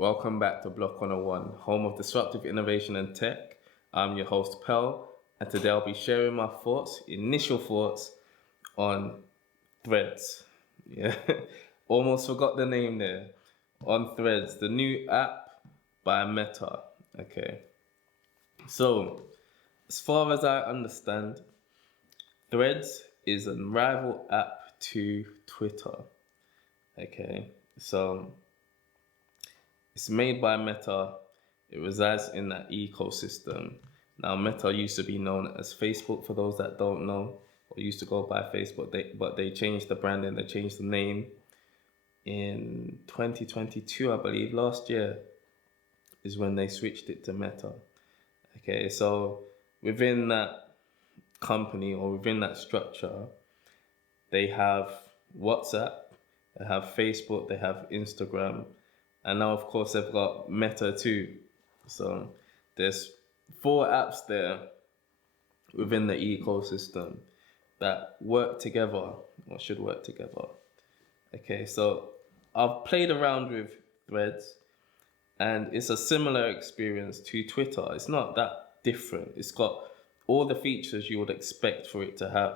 Welcome back to Block 101, home of disruptive innovation and tech. I'm your host, Pel, and today I'll be sharing my initial thoughts on Threads. Yeah, almost forgot the name there. On Threads, the new app by Meta. Okay, so as far as I understand, Threads is a rival app to Twitter. Okay, so it's made by Meta. It resides in that ecosystem. Now, Meta used to be known as Facebook, for those that don't know, or used to go by Facebook. But they changed the branding, they changed the name in 2022, I believe. Last year is when they switched it to Meta. Okay, so within that company or within that structure, they have WhatsApp, they have Facebook, they have Instagram, and now of course they've got Meta too. So there's four apps there within the ecosystem that work together or should work together. Okay, so I've played around with Threads and it's a similar experience to Twitter. It's not that different. It's got all the features you would expect for it to have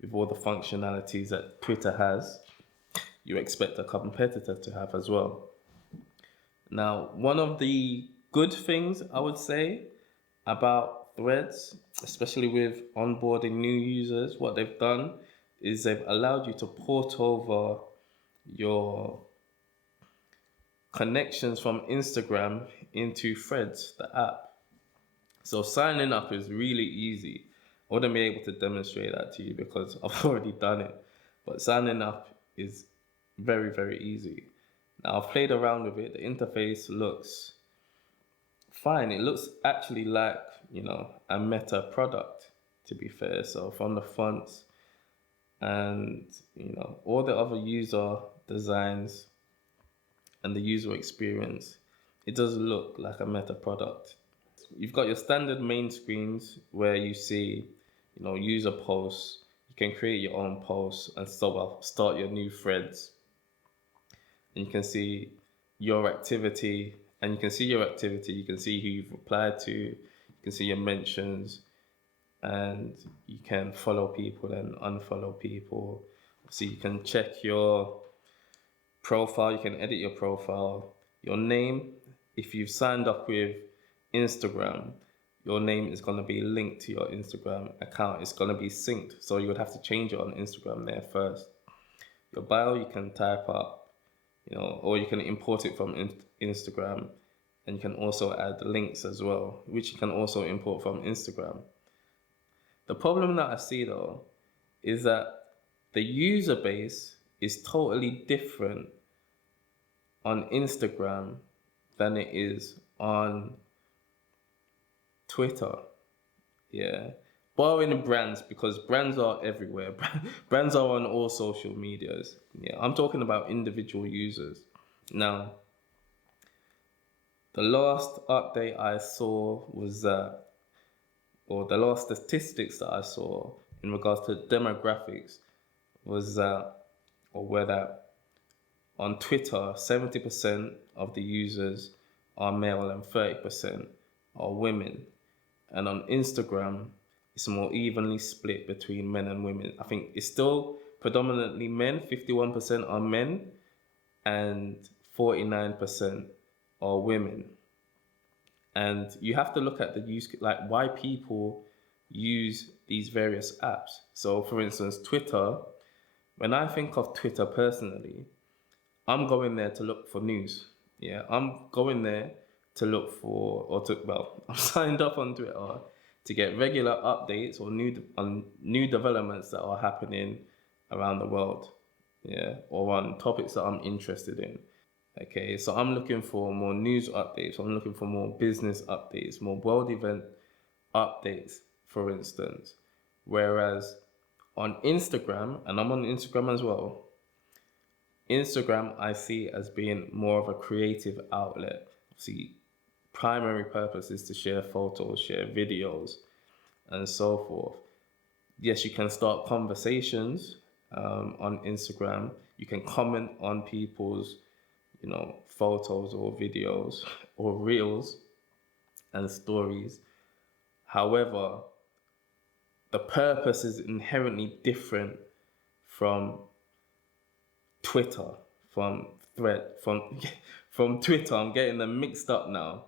with all the functionalities that Twitter has. You expect a competitor to have as well. Now, one of the good things I would say about Threads, especially with onboarding new users, what they've done is they've allowed you to port over your connections from Instagram into Threads, the app. So signing up is really easy. I wouldn't be able to demonstrate that to you because I've already done it. But signing up is very, very easy. Now I've played around with it. The interface looks fine. It looks actually like, a Meta product, to be fair. So from the fonts and, all the other user designs and the user experience, it does look like a Meta product. You've got your standard main screens where you see, user posts. You can create your own posts and start your new threads. And you can see your activity, and you can see your activity. You can see who you've replied to. You can see your mentions, and you can follow people and unfollow people. So you can check your profile. You can edit your profile, your name. If you've signed up with Instagram, your name is going to be linked to your Instagram account. It's going to be synced. So you would have to change it on Instagram there first. Your bio, you can type up, or you can import it from Instagram, and you can also add links as well, which you can also import from Instagram. The problem that I see though is that the user base is totally different on Instagram than it is on Twitter. Yeah. Borrowing the brands, because brands are everywhere. Brands are on all social medias. Yeah, I'm talking about individual users. Now, the last update I saw was that, or the last statistics that I saw in regards to demographics was that, or were that on Twitter, 70% of the users are male and 30% are women. And on Instagram, it's more evenly split between men and women. I think it's still predominantly men. 51% are men and 49% are women. And you have to look at the use, like why people use these various apps. So for instance, Twitter, when I think of Twitter personally, I'm going there to look for news. Yeah, I'm going there to look for, I'm signed up on Twitter to get regular updates or new developments that are happening around the world, yeah, or on topics that I'm interested in. Okay, so I'm looking for more news updates. I'm looking for more business updates, more world event updates, for instance. Whereas on Instagram, and I'm on Instagram as well, Instagram I see as being more of a creative outlet. See, primary purpose is to share photos, share videos, and so forth. Yes, you can start conversations on Instagram. You can comment on people's, photos or videos or reels and stories. However, the purpose is inherently different from Twitter, from thread, from from Twitter. I'm getting them mixed up now.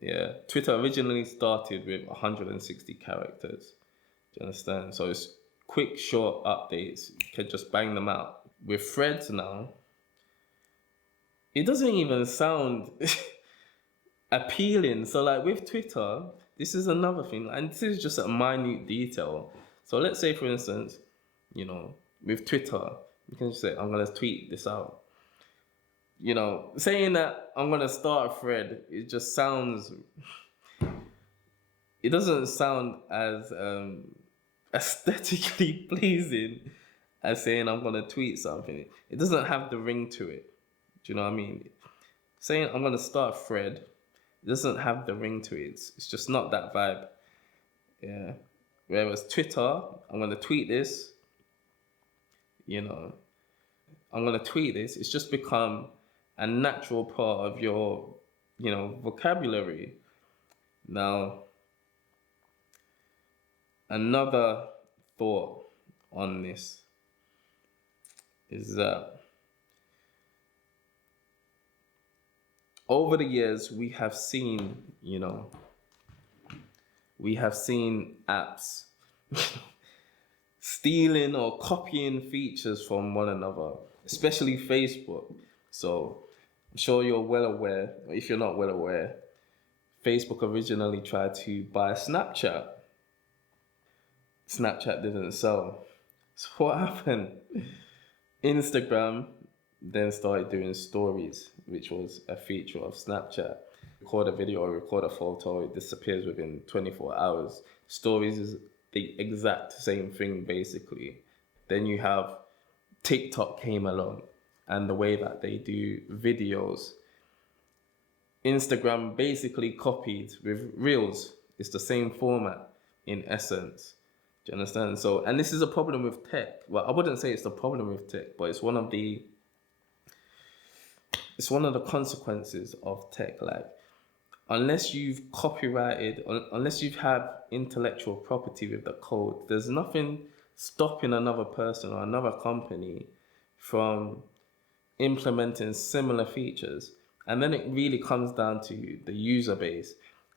Yeah, Twitter originally started with 160 characters. Do you understand? So it's quick, short updates. You can just bang them out. With threads now, it doesn't even sound appealing. So like with Twitter, this is another thing, and this is just a minute detail. So let's say, for instance, with Twitter, you can just say, I'm gonna tweet this out. Saying that I'm gonna start a thread, it doesn't sound as aesthetically pleasing as saying I'm gonna tweet something. It doesn't have the ring to it. Do you know what I mean? Saying I'm gonna start a thread, it doesn't have the ring to it. It's just not that vibe. Yeah. Whereas Twitter, I'm gonna tweet this. I'm gonna tweet this. It's just become a natural part of your, vocabulary. Now, another thought on this is that over the years we have seen apps stealing or copying features from one another, especially Facebook. So I'm sure you're well aware, or if you're not well aware, Facebook originally tried to buy Snapchat. Snapchat didn't sell. So what happened? Instagram then started doing stories, which was a feature of Snapchat. Record a video or record a photo, it disappears within 24 hours. Stories is the exact same thing, basically. Then you have TikTok came along and the way that they do videos. Instagram basically copied with Reels. It's the same format in essence. Do you understand? So, and this is a problem with tech. Well, I wouldn't say it's the problem with tech, but it's one of the consequences of tech. Like, unless you've copyrighted, unless you've had intellectual property with the code, there's nothing stopping another person or another company from implementing similar features. And then it really comes down to the user base.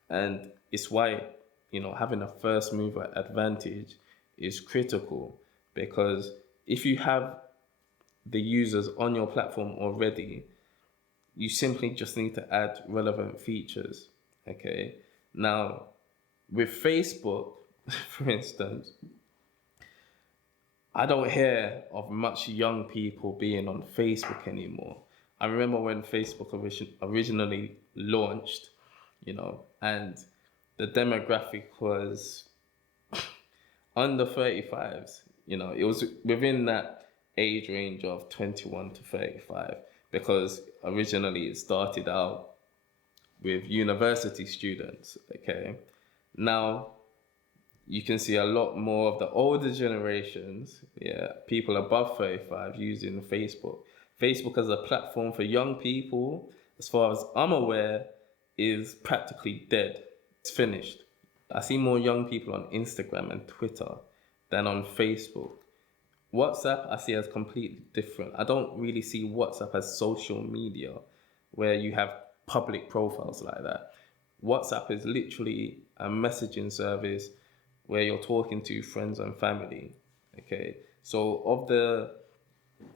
And it's why, having a first mover advantage is critical, because if you have the users on your platform already, you simply just need to add relevant features. Okay. Now, with Facebook, for instance, I don't hear of much young people being on Facebook anymore. I remember when Facebook originally launched, and the demographic was under 35s. It was within that age range of 21 to 35, because originally it started out with university students. Okay. Now, you can see a lot more of the older generations, people above 35 using Facebook. Facebook as a platform for young people, as far as I'm aware, is practically dead. It's finished. I see more young people on Instagram and Twitter than on Facebook. WhatsApp I see as completely different. I don't really see WhatsApp as social media where you have public profiles like that. WhatsApp is literally a messaging service where you're talking to friends and family. Okay. So of the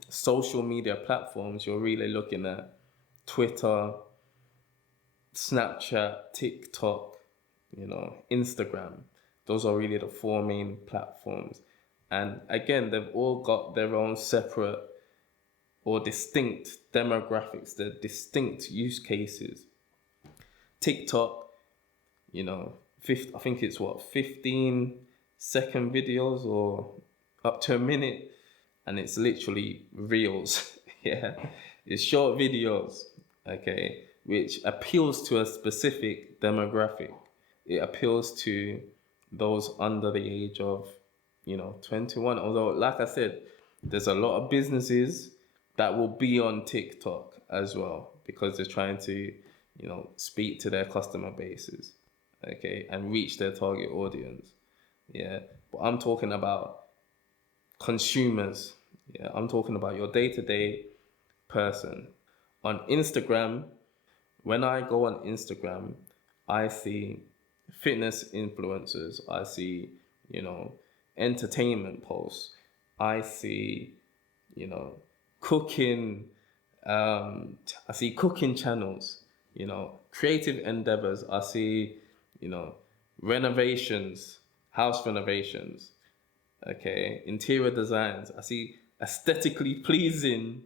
social media platforms, you're really looking at Twitter, Snapchat, TikTok, Instagram. Those are really the four main platforms. And again, they've all got their own separate or distinct demographics, they're distinct use cases. TikTok, I think it's 15-second videos or up to a minute, and it's literally reels. Yeah, it's short videos, okay, which appeals to a specific demographic. It appeals to those under the age of 21. Although, like I said, there's a lot of businesses that will be on TikTok as well, because they're trying to, speak to their customer bases, okay, and reach their target audience. Yeah, but I'm talking about consumers. Yeah, I'm talking about your day-to-day person. On Instagram, when I go on Instagram, I see fitness influencers, I see, you know, entertainment posts, I see, you know, cooking, I see cooking channels, creative endeavors, I see, you know, renovations, house renovations, okay, interior designs, I see aesthetically pleasing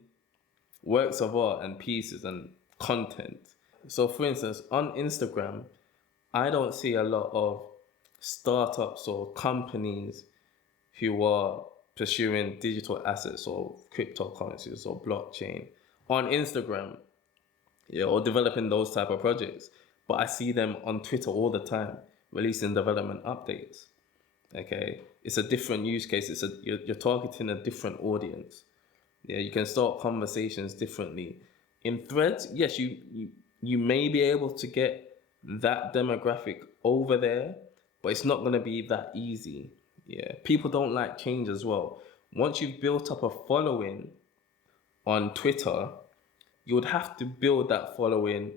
works of art and pieces and content. So, for instance, on Instagram, I don't see a lot of startups or companies who are pursuing digital assets or cryptocurrencies or blockchain on Instagram, yeah, or developing those type of projects. But I see them on Twitter all the time, releasing development updates. Okay, it's a different use case. You're targeting a different audience. Yeah, you can start conversations differently. In Threads, yes, you may be able to get that demographic over there, but it's not going to be that easy. Yeah, people don't like change as well. Once you've built up a following on Twitter, you would have to build that following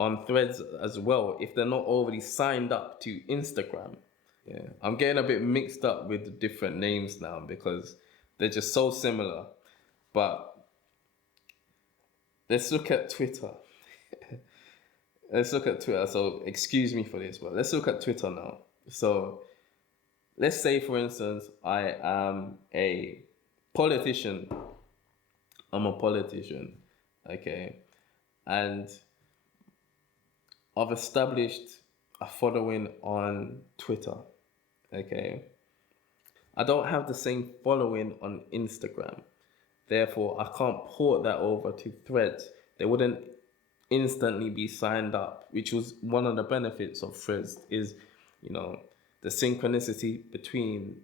on Threads as well if they're not already signed up to Instagram. Yeah, I'm getting a bit mixed up with the different names now because they're just so similar. But let's look at Twitter. Let's look at Twitter. So excuse me for this, but let's look at Twitter now. So let's say, for instance, I am a politician. I'm a politician, okay, and I've established a following on Twitter, okay. I don't have the same following on Instagram. Therefore, I can't port that over to Threads. They wouldn't instantly be signed up, which was one of the benefits of Threads is, the synchronicity between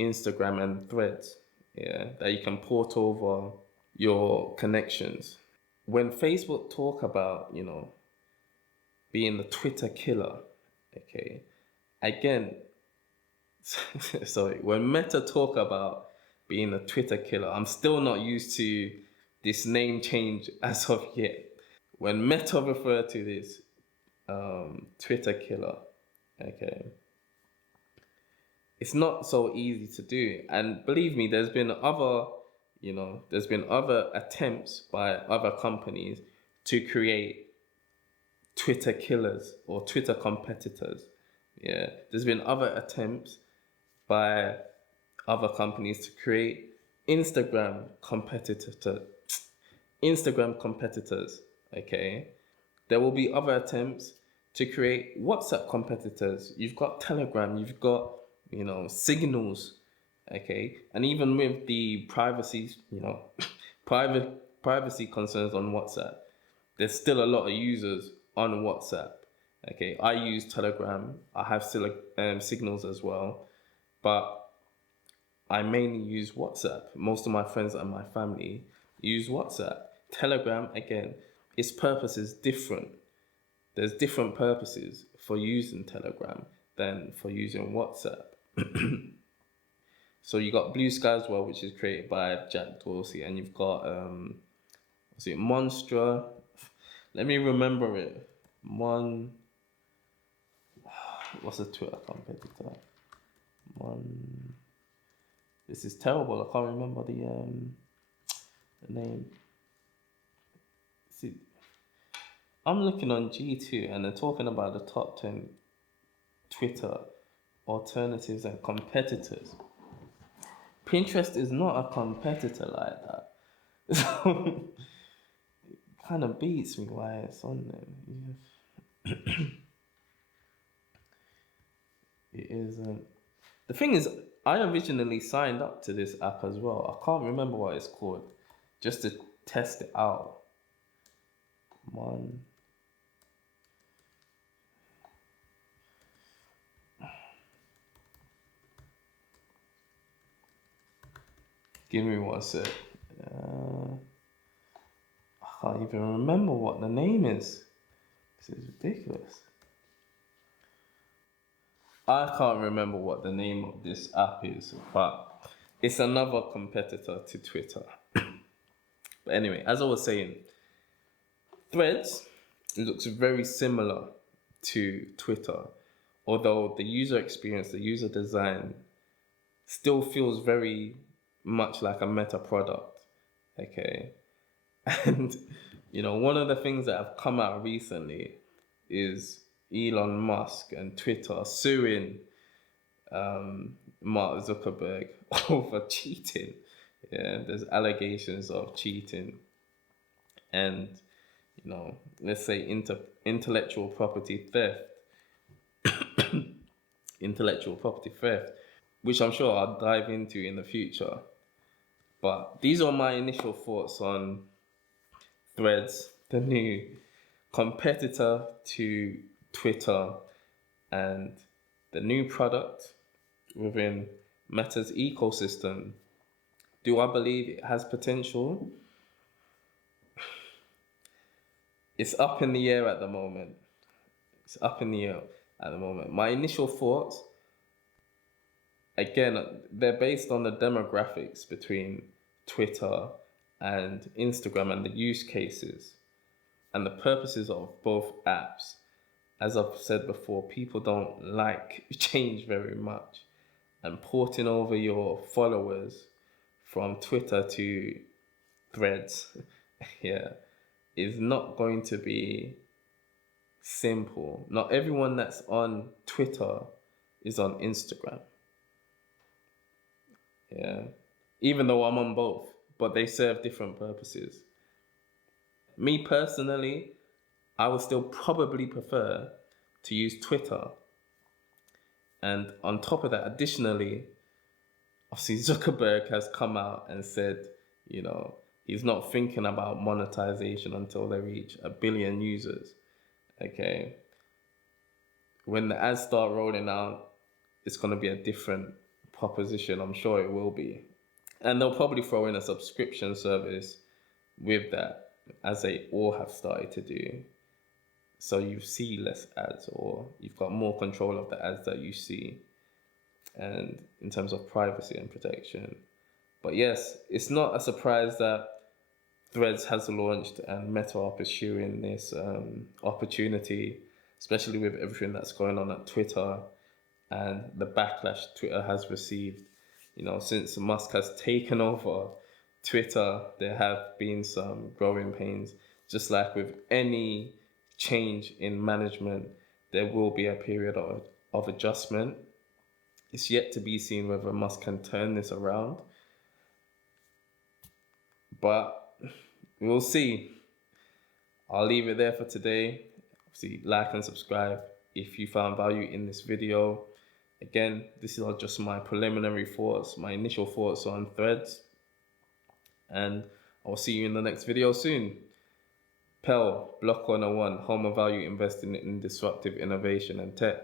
Instagram and Threads. Yeah, that you can port over your connections. When Facebook talk about, being the Twitter killer, okay, again, sorry, when Meta talk about being a Twitter killer, I'm still not used to this name change as of yet. When Meta refer to this Twitter killer, okay, it's not so easy to do. And believe me, there's been other attempts by other companies to create Twitter killers or Twitter competitors. Yeah, there's been other attempts by other companies to create Instagram competitor Instagram competitors. Okay, there will be other attempts to create WhatsApp competitors. You've got Telegram, you've got Signals, okay, and even with the privacy, private privacy concerns on WhatsApp, there's still a lot of users on WhatsApp. Okay, I use Telegram. I have Signals as well, but I mainly use WhatsApp. Most of my friends and my family use WhatsApp. Telegram, again, its purpose is different. There's different purposes for using Telegram than for using WhatsApp. So you got Blue Sky as well, which is created by Jack Dorsey, and you've got was it Monstra? Let me remember it. What's the Twitter competitor? This is terrible. I can't remember the name. See, I'm looking on G2 and they're talking about the top 10 Twitter alternatives and competitors. Pinterest is not a competitor like that. So it kind of beats me why it's on there. It isn't. The thing is, I originally signed up to this app as well. I can't remember what it's called, just to test it out. Give me one sec. I can't even remember what the name is. This is ridiculous. I can't remember what the name of this app is, but it's another competitor to Twitter. But anyway, as I was saying, Threads looks very similar to Twitter, although the user experience, the user design still feels very much like a meta product. Okay. And, one of the things that have come out recently is Elon Musk and Twitter suing Mark Zuckerberg over cheating. Yeah, there's allegations of cheating and, let's say intellectual property theft. Intellectual property theft, which I'm sure I'll dive into in the future. But these are my initial thoughts on Threads, the new competitor to Twitter and the new product within Meta's ecosystem. Do I believe it has potential? It's up in the air at the moment. My initial thoughts, again, they're based on the demographics between Twitter and Instagram and the use cases and the purposes of both apps. As I've said before, people don't like change very much, and porting over your followers from Twitter to Threads, yeah, is not going to be simple. Not everyone that's on Twitter is on Instagram. Yeah. Even though I'm on both, but they serve different purposes. Me personally, I would still probably prefer to use Twitter. And on top of that, additionally, obviously Zuckerberg has come out and said, he's not thinking about monetization until they reach 1 billion users. Okay. When the ads start rolling out, it's going to be a different proposition. I'm sure it will be. And they'll probably throw in a subscription service with that, as they all have started to do. So you see less ads, or you've got more control of the ads that you see, and in terms of privacy and protection. But yes, it's not a surprise that Threads has launched and Meta are pursuing this opportunity, especially with everything that's going on at Twitter and the backlash Twitter has received. Since Musk has taken over Twitter, there have been some growing pains. Just like with any change in management, there will be a period of adjustment. It's yet to be seen whether Musk can turn this around. But we'll see. I'll leave it there for today. Obviously, like and subscribe if you found value in this video. Again, this is just my preliminary thoughts, my initial thoughts on Threads. And I'll see you in the next video soon. Pell, Block 101, home of value investing in disruptive innovation and tech.